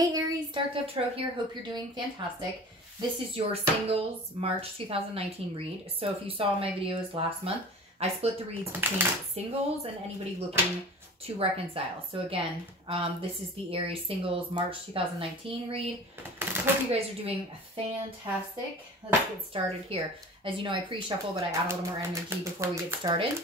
Hey Aries, Dark Dove Tarot here. Hope you're doing fantastic. This is your singles March 2019 read. So if you saw my videos last month, I split the reads between singles and anybody looking to reconcile. So again, this is the Aries singles March 2019 read. Hope you guys are doing fantastic. Let's get started here. As you know, I pre-shuffle, but I add a little more energy before we get started.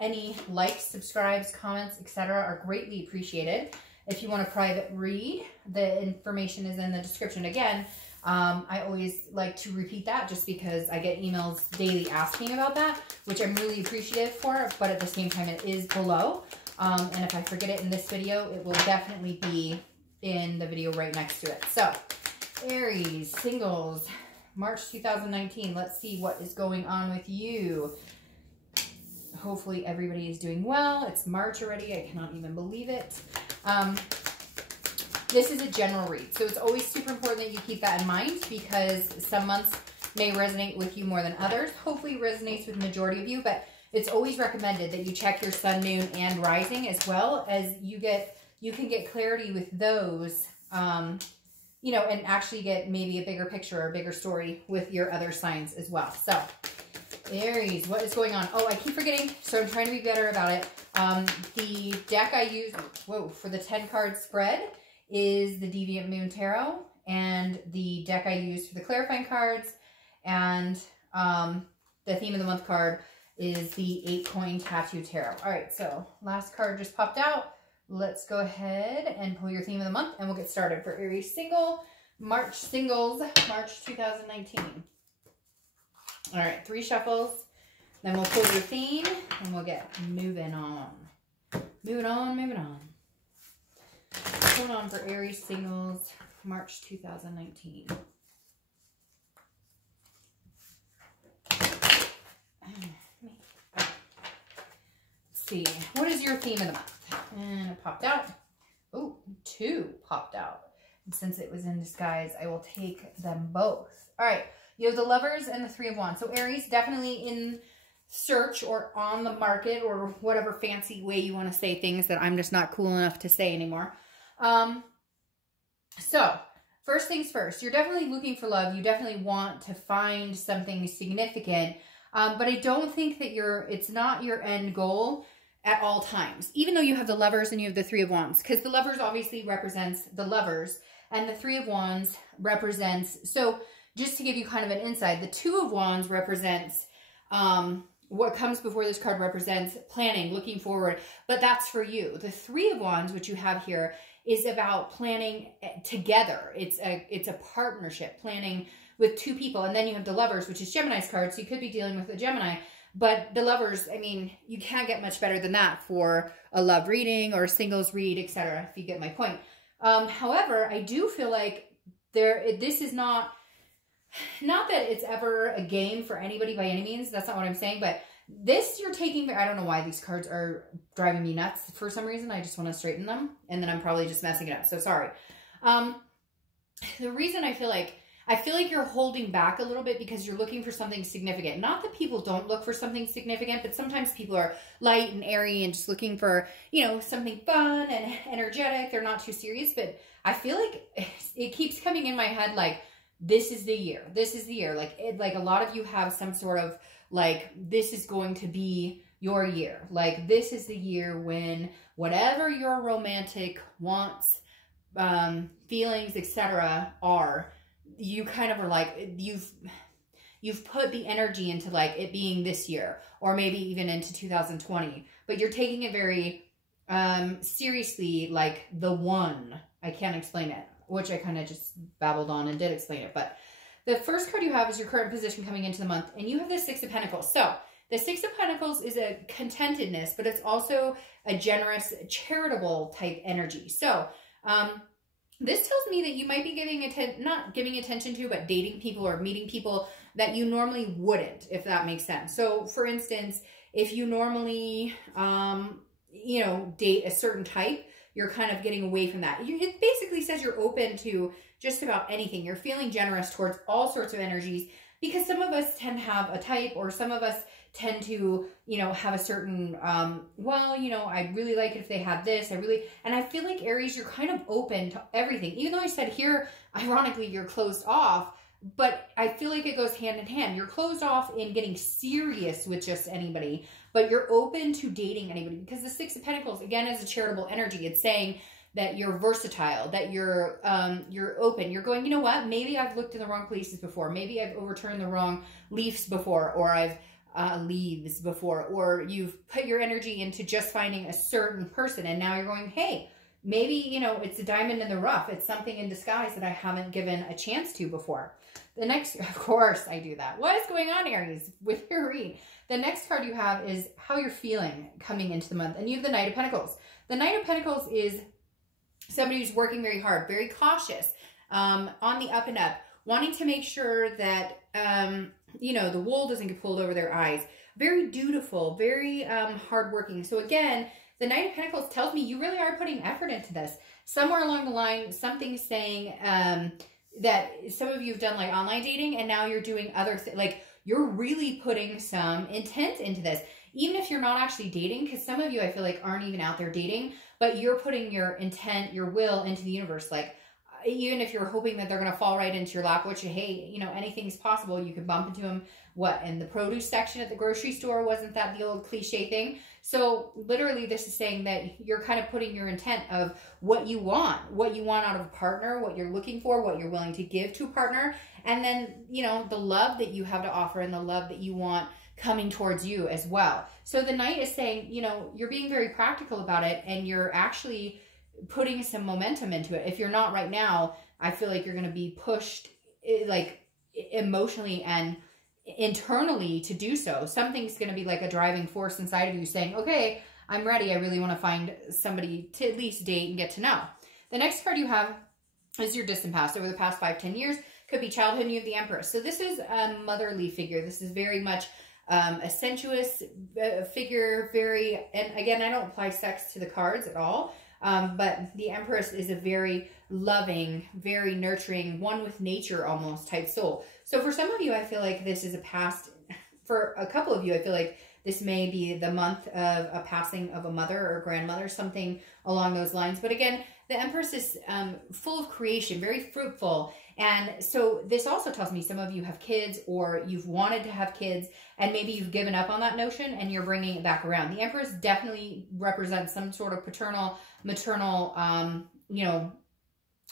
Any likes, subscribes, comments, etc. are greatly appreciated. If you want a private read, the information is in the description. Again, I always like to repeat that just because I get emails daily asking about that, which I'm really appreciative for, but at the same time, it is below. And if I forget it in this video, it will definitely be in the video right next to it. So, Aries, singles, March 2019. Let's see what is going on with you. Hopefully everybody is doing well. It's March already. I cannot even believe it. This is a general read, so it's always super important that you keep that in mind because some months may resonate with you more than others. Hopefully it resonates with the majority of you, but it's always recommended that you check your sun, moon, and rising as well as you can get clarity with those, you know, and actually get maybe a bigger picture or a bigger story with your other signs as well. So Aries, what is going on? Oh, I keep forgetting, so I'm trying to be better about it. The deck I use, for the 10 card spread is the Deviant Moon Tarot, and the deck I use for the clarifying cards and the theme of the month card is the 8 coin tattoo tarot. All right, so last card just popped out. Let's go ahead and pull your theme of the month and we'll get started for Aries singles, March 2019. All right, 3 shuffles. Then we'll pull your theme and we'll get moving on. Moving on. What's going on for Aries singles, March 2019? Let's see. What is your theme of the month? And it popped out. Oh, 2 popped out. And since it was in disguise, I will take them both. All right. You have the Lovers and the 3 of Wands. So Aries, definitely in search or on the market or whatever fancy way you want to say things that I'm just not cool enough to say anymore. So first things first, you're definitely looking for love. You definitely want to find something significant. But I don't think that it's not your end goal at all times, even though you have the Lovers and you have the 3 of Wands, because the Lovers obviously represents the lovers and the 3 of Wands represents, so just to give you kind of an insight, the 2 of Wands represents, what comes before this card represents planning, looking forward, but that's for you. The 3 of Wands, which you have here, is about planning together. It's a partnership, planning with 2 people. And then you have the Lovers, which is Gemini's card, so you could be dealing with a Gemini. But the Lovers, I mean, you can't get much better than that for a love reading or a singles read, etc., if you get my point. However, I do feel like this is not that it's ever a game for anybody by any means. That's not what I'm saying. But this you're taking, I don't know why these cards are driving me nuts for some reason. I just want to straighten them. And then I'm probably just messing it up. So sorry. The reason I feel like you're holding back a little bit because you're looking for something significant. Not that people don't look for something significant, but sometimes people are light and airy and just looking for, you know, something fun and energetic. They're not too serious. But I feel like it keeps coming in my head like, this is the year. This is the year. Like a lot of you have some sort of like, this is going to be your year. Like this is the year when whatever your romantic wants, feelings, etc. are, you kind of are like, you've put the energy into like it being this year or maybe even into 2020, but you're taking it very seriously, like the one. I can't explain it, which I kind of just babbled on and did explain it. But the first card you have is your current position coming into the month, and you have the 6 of Pentacles. So the 6 of Pentacles is a contentedness, but it's also a generous, charitable type energy. So this tells me that you might be not giving attention to, but dating people or meeting people that you normally wouldn't, if that makes sense. So for instance, if you normally, you know, date a certain type, you're kind of getting away from that. It basically says you're open to just about anything. You're feeling generous towards all sorts of energies because some of us tend to have a type or some of us tend to, you know, have a certain, well, you know, I really like it if they have this. And I feel like Aries, you're kind of open to everything. Even though I said here, ironically, you're closed off, but I feel like it goes hand in hand. You're closed off in getting serious with just anybody, but you're open to dating anybody, because the Six of Pentacles, again, is a charitable energy. It's saying that you're versatile, that you're open. You're going, you know what? Maybe I've looked in the wrong places before. Maybe I've overturned the wrong leaves before, or I've leaves before, or you've put your energy into just finding a certain person, and now you're going, hey, maybe, you know, it's a diamond in the rough. It's something in disguise that I haven't given a chance to before. The next, of course, I do that. What is going on, Aries, with your read? The next card you have is how you're feeling coming into the month, and you have the Knight of Pentacles. The Knight of Pentacles is somebody who's working very hard, very cautious, on the up and up, wanting to make sure that, you know, the wool doesn't get pulled over their eyes. Very dutiful, very hardworking. So again, the Knight of Pentacles tells me you really are putting effort into this. Somewhere along the line, something's saying that some of you have done like online dating, and now you're doing other things. Like, you're really putting some intent into this. Even if you're not actually dating, because some of you, I feel like, aren't even out there dating, but you're putting your intent, your will into the universe. Like, even if you're hoping that they're going to fall right into your lap, which, hey, you know, anything's possible. You could bump into them, what, in the produce section at the grocery store? Wasn't that the old cliche thing? So literally, this is saying that you're kind of putting your intent of what you want out of a partner, what you're looking for, what you're willing to give to a partner. And then, you know, the love that you have to offer and the love that you want coming towards you as well. So the Knight is saying, you know, you're being very practical about it, and you're actually putting some momentum into it. If you're not right now, I feel like you're going to be pushed, like, emotionally and internally to do so. Something's going to be like a driving force inside of you saying, okay, I'm ready. I really want to find somebody to at least date and get to know. The next card you have is your distant past. Over the past 5-10 years, could be childhood, and you have the Empress. So this is a motherly figure. This is very much a sensuous figure, very, and again, I don't apply sex to the cards at all, but the Empress is a very loving, very nurturing, one with nature almost type soul. So for some of you, I feel like this is a past. For a couple of you, I feel like this may be the month of a passing of a mother or a grandmother, something along those lines. But again, the Empress is full of creation, very fruitful. And so this also tells me some of you have kids, or you've wanted to have kids, and maybe you've given up on that notion and you're bringing it back around. The Empress definitely represents some sort of paternal, maternal, you know,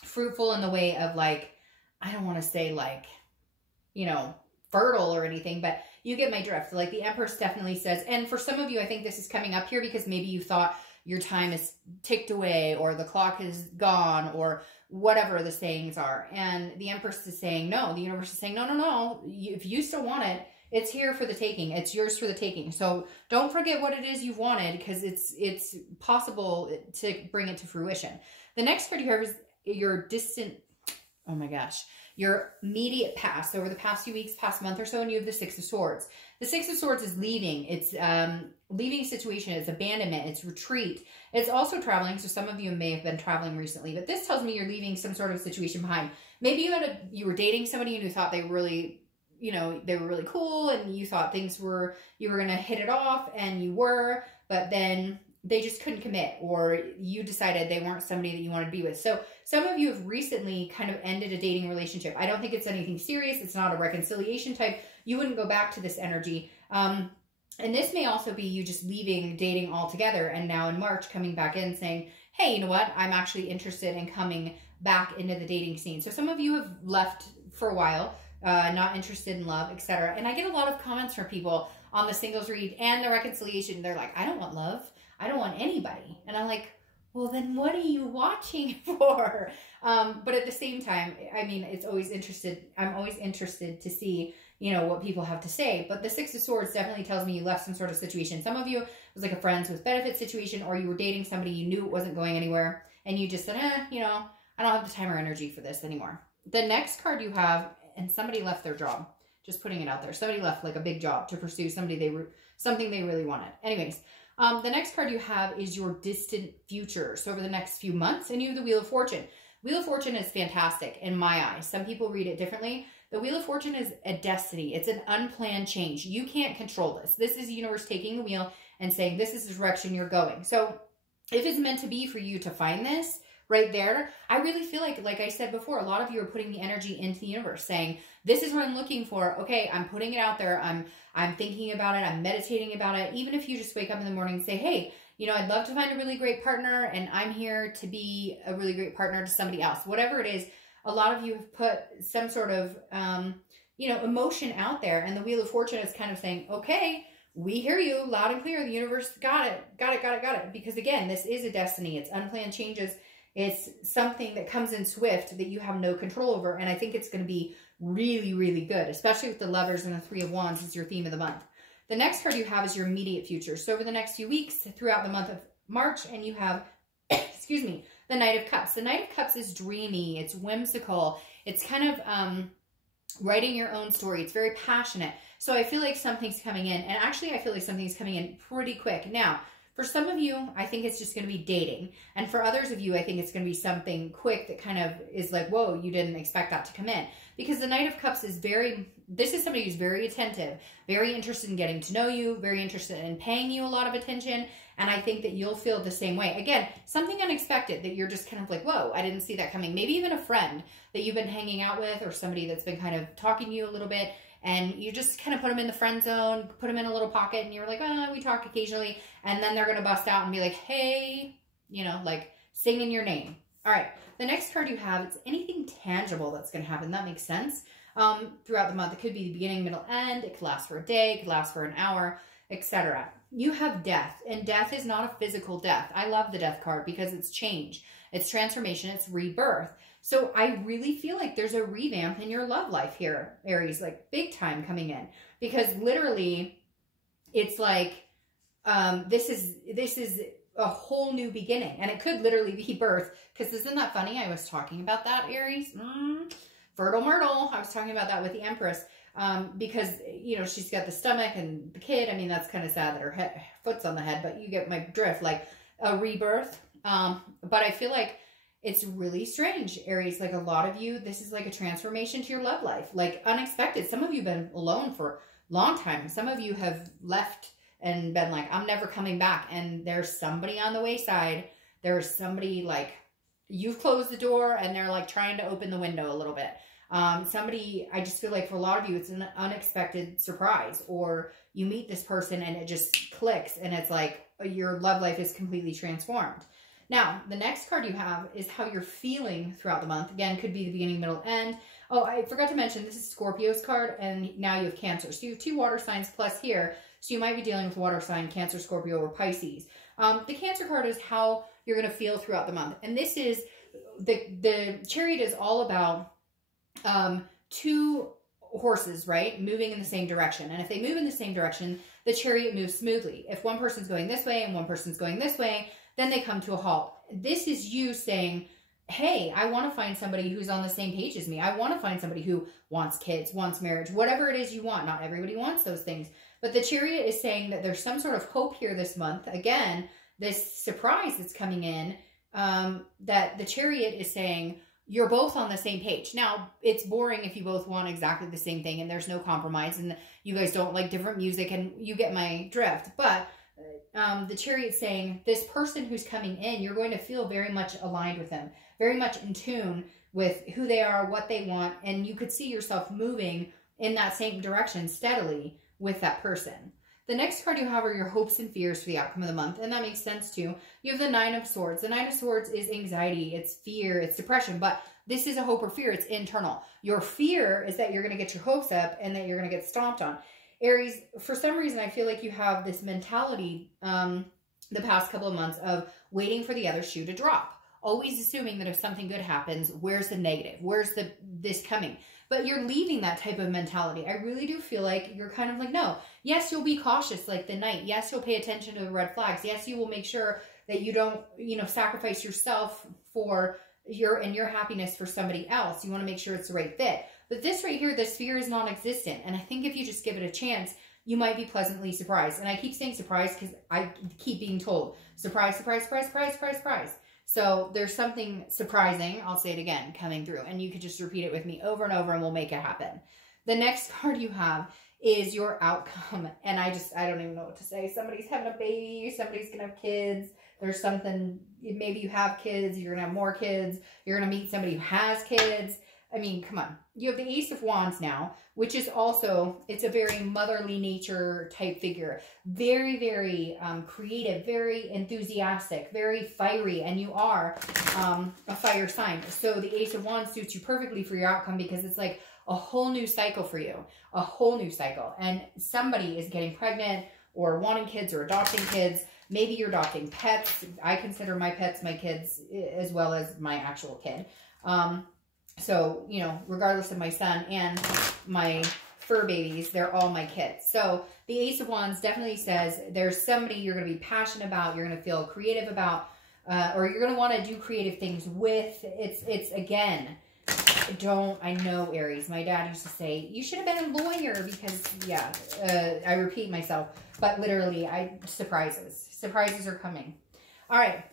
fruitful in the way of, like, I don't want to say like, you know, fertile or anything, but you get my drift. Like, the Empress definitely says, and for some of you, I think this is coming up here because maybe you thought your time is ticked away, or the clock is gone, or whatever the sayings are. And the Empress is saying, no, the universe is saying, no, no, no. If you still want it, it's here for the taking. It's yours for the taking. So don't forget what it is you've wanted, because it's possible to bring it to fruition. The next card you have is your distant, oh my gosh, your immediate past. Over the past few weeks, past month or so, and you have the Six of Swords. The Six of Swords is leaving. It's leaving a situation. It's abandonment. It's retreat. It's also traveling. So some of you may have been traveling recently, but this tells me you're leaving some sort of situation behind. Maybe you were dating somebody and you thought they were really, you know, they were really cool, and you thought you were going to hit it off, and you were, but then they just couldn't commit, or you decided they weren't somebody that you wanted to be with. So some of you have recently kind of ended a dating relationship. I don't think it's anything serious. It's not a reconciliation type. You wouldn't go back to this energy. And this may also be you just leaving dating altogether, and now in March coming back in saying, hey, you know what? I'm actually interested in coming back into the dating scene. So some of you have left for a while, not interested in love, etc. And I get a lot of comments from people on the singles read and the reconciliation. They're like, I don't want love. I don't want anybody. And I'm like, well, then what are you watching for? But at the same time, I mean, I'm always interested to see, you know, what people have to say. But the Six of Swords definitely tells me you left some sort of situation. Some of you, it was like a friends with benefits situation, or you were dating somebody you knew it wasn't going anywhere, and you just said, you know, I don't have the time or energy for this anymore. The next card you have, and somebody left their job. Just putting it out there. Somebody left like a big job to pursue something they really wanted. Anyways, the next card you have is your distant future. So over the next few months, and you have the Wheel of Fortune. Wheel of Fortune is fantastic in my eyes. Some people read it differently. The Wheel of Fortune is a destiny. It's an unplanned change. You can't control this. This is the universe taking the wheel and saying, this is the direction you're going. So if it's meant to be for you to find this right there, I really feel like I said before, a lot of you are putting the energy into the universe saying, this is what I'm looking for. Okay, I'm putting it out there. I'm thinking about it. I'm meditating about it. Even if you just wake up in the morning and say, hey, you know, I'd love to find a really great partner and I'm here to be a really great partner to somebody else. Whatever it is, a lot of you have put some sort of, you know, emotion out there, and the Wheel of Fortune is kind of saying, okay, we hear you loud and clear. The universe got it. Because again, this is a destiny. It's unplanned changes. It's something that comes in swift that you have no control over. And I think it's going to be really, really good, especially with the Lovers and the Three of Wands is your theme of the month. The next card you have is your immediate future. So over the next few weeks throughout the month of March, and you have, excuse me, the Knight of Cups. The Knight of Cups is dreamy. It's whimsical. It's kind of writing your own story. It's very passionate. So I feel like something's coming in. And actually, I feel like something's coming in pretty quick. Now, for some of you, I think it's just going to be dating. And for others of you, I think it's going to be something quick that kind of is like, whoa, you didn't expect that to come in. Because the Knight of Cups is this is somebody who's very attentive, very interested in getting to know you, very interested in paying you a lot of attention. And I think that you'll feel the same way. Again, something unexpected that you're just kind of like, whoa, I didn't see that coming. Maybe even a friend that you've been hanging out with, or somebody that's been kind of talking to you a little bit, and you just kind of put them in the friend zone, put them in a little pocket, and you're like, oh, we talk occasionally. And then they're going to bust out and be like, hey, you know, like singing your name. All right. The next card you have, it's anything tangible that's going to happen. That makes sense. Throughout the month, it could be the beginning, middle, end. It could last for a day. It could last for an hour, etc. You have death, and death is not a physical death. I love the death card because it's change. It's transformation. It's rebirth. So I really feel like there's a revamp in your love life here, Aries, like big time coming in, because literally it's like, this is a whole new beginning, and it could literally be birth. Because isn't that funny? I was talking about that, Aries. Fertile Myrtle. I was talking about that with the Empress. Because, you know, she's got the stomach and the kid. I mean, that's kind of sad that her foot's on the head, but you get my drift, like a rebirth. But I feel like it's really strange, Aries. Like a lot of you, this is like a transformation to your love life, like unexpected. Some of you have been alone for a long time. Some of you have left and been like, I'm never coming back. And there's somebody on the wayside. There's somebody like, you've closed the door and they're like trying to open the window a little bit. Somebody, I just feel like for a lot of you, it's an unexpected surprise, or you meet this person and it just clicks and it's like your love life is completely transformed. Now, the next card you have is how you're feeling throughout the month. Again, could be the beginning, middle, end. Oh, I forgot to mention, this is Scorpio's card, and now you have Cancer. So you have 2 water signs plus here. So you might be dealing with water sign, Cancer, Scorpio, or Pisces. The Cancer card is how you're going to feel throughout the month. And this is, the Chariot is all about 2 horses, right? Moving in the same direction. And if they move in the same direction, the Chariot moves smoothly. If one person's going this way and one person's going this way, then they come to a halt. This is you saying, hey, I want to find somebody who's on the same page as me. I want to find somebody who wants kids, wants marriage, whatever it is you want. Not everybody wants those things. But the Chariot is saying that there's some sort of hope here this month. Again, this surprise that's coming in, that the Chariot is saying, you're both on the same page. Now, it's boring if you both want exactly the same thing and there's no compromise and you guys don't like different music, and you get my drift. But the Chariot's saying this person who's coming in, you're going to feel very much aligned with them, very much in tune with who they are, what they want, and you could see yourself moving in that same direction steadily with that person. The next card you have are your hopes and fears for the outcome of the month, and that makes sense too. You have the Nine of Swords. The Nine of Swords is anxiety, it's fear, it's depression, but this is a hope or fear. It's internal. Your fear is that you're going to get your hopes up and that you're going to get stomped on. Aries, for some reason, I feel like you have this mentality the past couple of months of waiting for the other shoe to drop. Always assuming that if something good happens, where's the negative? Where's this coming? But you're leaving that type of mentality. I really do feel like you're kind of like, no. Yes, you'll be cautious like the Knight. Yes, you'll pay attention to the red flags. Yes, you will make sure that you don't, sacrifice yourself for your happiness for somebody else. You want to make sure it's the right fit. But this right here, this fear is non-existent. And I think if you just give it a chance, you might be pleasantly surprised. And I keep saying surprise because I keep being told, surprise, surprise, surprise, surprise, surprise, surprise. So there's something surprising, I'll say it again, coming through. And you could just repeat it with me over and over and we'll make it happen. The next card you have is your outcome. And I don't even know what to say. Somebody's having a baby. Somebody's going to have kids. There's something, maybe you have kids. You're going to have more kids. You're going to meet somebody who has kids. I mean, come on. You have the Ace of Wands now, which is also, it's a very motherly nature type figure. Very, very creative, very enthusiastic, very fiery, and you are a fire sign. So the Ace of Wands suits you perfectly for your outcome because it's like a whole new cycle for you, a whole new cycle. And somebody is getting pregnant or wanting kids or adopting kids. Maybe you're adopting pets. I consider my pets my kids as well as my actual kid. So, you know, regardless of my son and my fur babies, they're all my kids. So the Ace of Wands definitely says there's somebody you're going to be passionate about, you're going to feel creative about, or you're going to want to do creative things with. It's again, I know Aries. My dad used to say, you should have been a lawyer because, yeah, I repeat myself, but literally, surprises are coming. All right.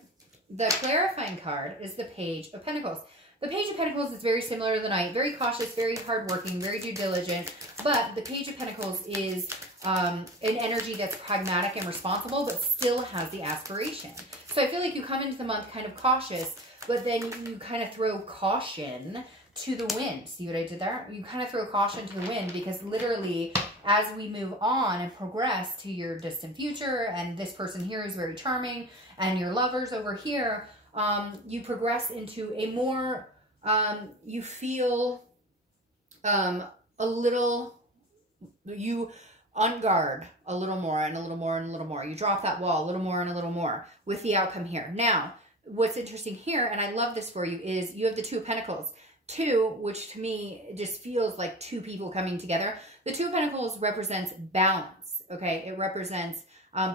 The clarifying card is the Page of Pentacles. The Page of Pentacles is very similar to the Knight, very cautious, very hardworking, very due diligent, but the Page of Pentacles is an energy that's pragmatic and responsible, but still has the aspiration. So I feel like you come into the month kind of cautious, but then you kind of throw caution to the wind. See what I did there? You kind of throw caution to the wind because literally as we move on and progress to your distant future, and this person here is very charming, and your lovers over here, you progress into a more, you feel a little, you on guard a little more and a little more and a little more. You drop that wall a little more and a little more with the outcome here. Now, what's interesting here, and I love this for you, is you have the Two of Pentacles. Two, which to me just feels like two people coming together. The Two of Pentacles represents balance, okay? It represents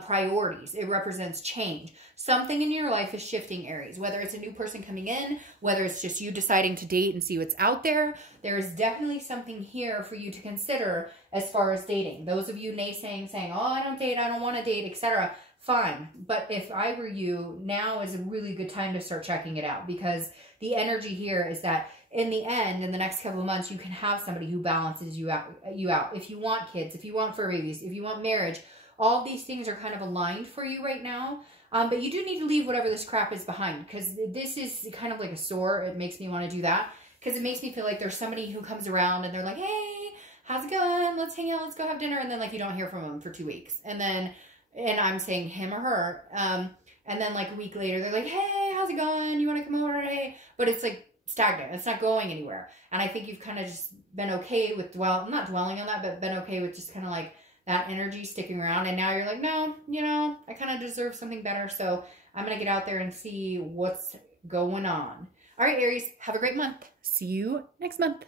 priorities. It represents change. Something in your life is shifting, Aries, whether it's a new person coming in, whether it's just you deciding to date and see what's out there. There is definitely something here for you to consider as far as dating. Those of you naysaying, saying, oh, I don't date, I don't want to date, etc. Fine. But if I were you, now is a really good time to start checking it out because the energy here is that in the end, in the next couple of months, you can have somebody who balances you out. If you want kids, if you want fur babies, if you want marriage, all of these things are kind of aligned for you right now. But you do need to leave whatever this crap is behind because this is kind of like a sore. It makes me want to do that because it makes me feel like there's somebody who comes around and they're like, hey, how's it going? Let's hang out. Let's go have dinner. And then like you don't hear from them for 2 weeks. And I'm saying him or her. And then like a week later, they're like, hey, how's it going? You want to come over today? But it's like stagnant. It's not going anywhere. And I think you've kind of just been okay with not dwelling on that, but been okay with just kind of like that energy sticking around. And now you're like, no, you know, I kind of deserve something better. So I'm going to get out there and see what's going on. All right, Aries, have a great month. See you next month.